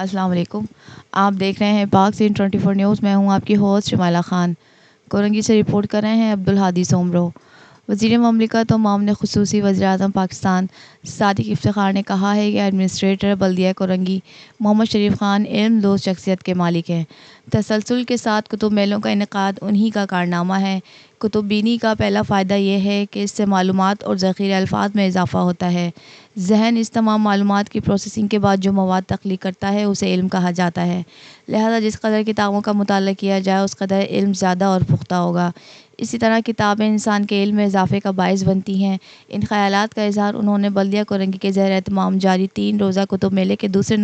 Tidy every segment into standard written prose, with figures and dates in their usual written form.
अस्सलाम वालेकुम। आप देख रहे हैं पाक सीन 24 न्यूज़। मैं हूं आपकी होस्ट शमाला ख़ान। कोरंगी से रिपोर्ट कर रहे हैं अब्दुल हादी सोमरो। वज़ीर ममलिकत और मामले ख़ुसूसी वज़ीर-ए-आज़म पाकिस्तान सादिक इफ्तिख़ार ने कहा है कि एडमिनिस्ट्रेटर बल्दिया कोरंगी मोहम्मद शरीफ ख़ान इल्म-दोज़ शख्सियत के मालिक हैं। तसलसल के साथ कुतुब मेलों का इनेकाद उन्हीं का कारनामा है। कुतुब बीनी का पहला फ़ायदा ये है कि इससे मालूमात और ज़ख़ीरे अल्फ़ाज़ में इज़ाफ़ा होता है। ज़हन इस तमाम मालूमात की प्रोसेसिंग के बाद जो मवाद तख्लीक करता है उसे इल्म कहा जाता है। लिहाजा जिस कदर किताबों का मुताला किया जाए उस कदर इल्म ज़्यादा और पुख्ता होगा। इसी तरह किताबें इंसान के इल्म में इज़ाफ़े का बाइस बनती हैं। इन ख़यालात का इज़हार उन्होंने बल्दिया कोरंगी के ज़ेर एहतमाम जारी 3 रोज़ा कुतुब मेले के दूसरे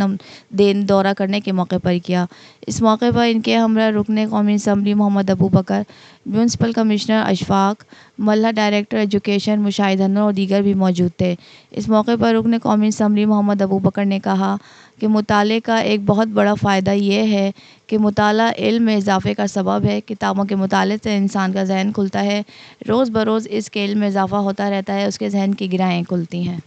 दिन दौरा करने के मौके पर किया। इस मौके पर इनके हमरा रुकने कौमी असम्बली मोहम्मद अबू बकर, म्यूनसिपल कमिश्नर अशफाक, मल्ला डायरेक्टर एजुकेशन मुशाहिद अनवर और दीगर भी मौजूद थे। इस मौके पर रुकने कौमी असम्बली मोहम्मद अबू बकर ने कहा कि मुताले का एक बहुत बड़ा फ़ायदा ये है कि मुताला इल्म में इज़ाफ़े का सबब है। किताबों के मुताले से इंसान का ज़हन खुलता है। रोज़ बरोज़ इसके इल्म में इज़ाफ़ा होता रहता है, उसके ज़हन की गिरहाएँ खुलती हैं।